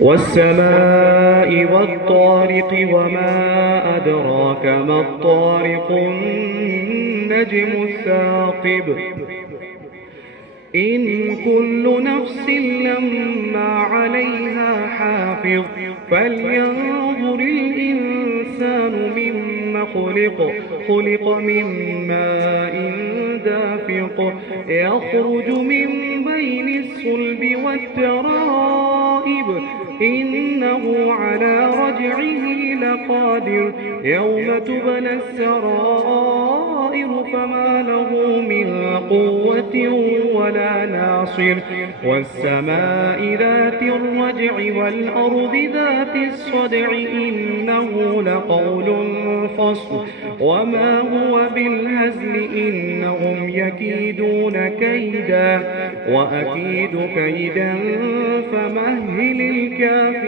والسماء والطارق وما أدراك ما الطارق النجم الثاقب إن كل نفس لما عليها حافظ فلينظر الإنسان مما خلق من ماء دافق يخرج من بين الصلب والترائب إنه على رجعه لقادر يوم تبلى السرائر فما له من قوة ولا ناصر والسماء ذات الرجع والأرض ذات الصدع إنه لقول فصل وما هو بالهزل إنهم يكيدون كيدا وأكيد كيدا فمهل الكافرين